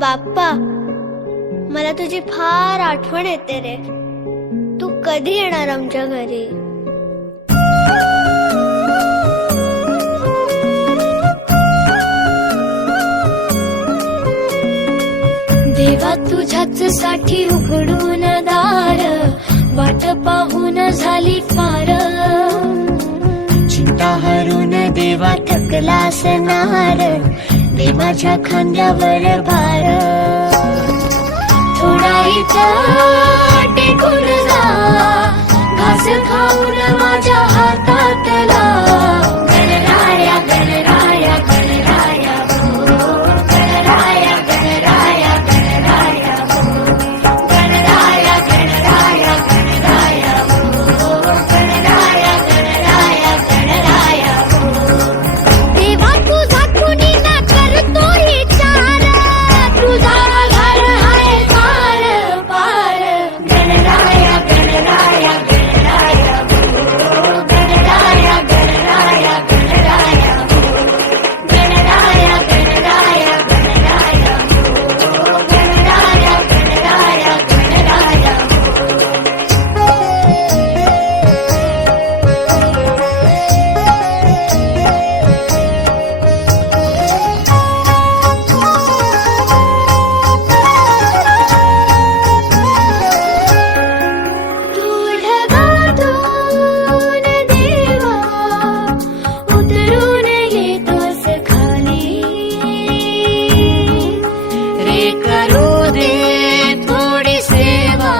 बाप्पा, मला तुझी फार आठवण येते रे. तू कधी येणार आमच्या घरी? देवा तुझ्याच साठी उघडून दार, वाट पाहून झाली फार. चिंता हरून देवा थकला असणार, दे माझ्या खांद्यावर भार. थोडा इथं टेकून जा, घास खाऊन माझ्या हातातला. गणराया गणराया गणराया गणराया गणराया गणराया गणराया गणराया गणराया गणराया गणराया गणराया. देवा तुझा कुणी ना करतो विचार, तुझा घर आहे पार पार. गणराया गणराया गणराया गणराया गणराया गणराया गणराया गणराया गणराया गणराया गणराया गणराया. ढगातून देवा उतरून येतोस खाली. रे करू दे थोडी सेवा,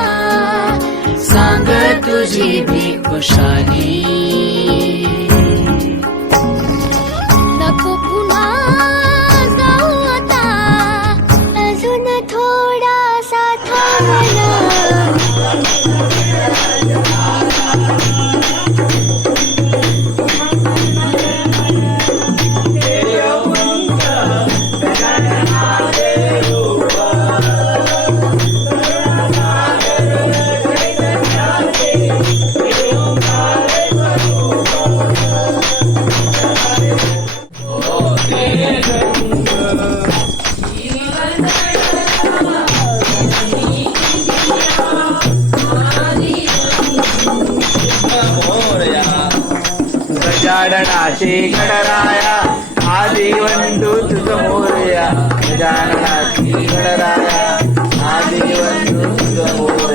सांग तुझी भी खुशाली. नको पुन्हा जाऊ आता, अजून थोडासा थांबला. गजाननाची गणराया, आदिवंदू तुझं मोरया. गजाननाची गणराया, आदिवंदू तुझं मोरया.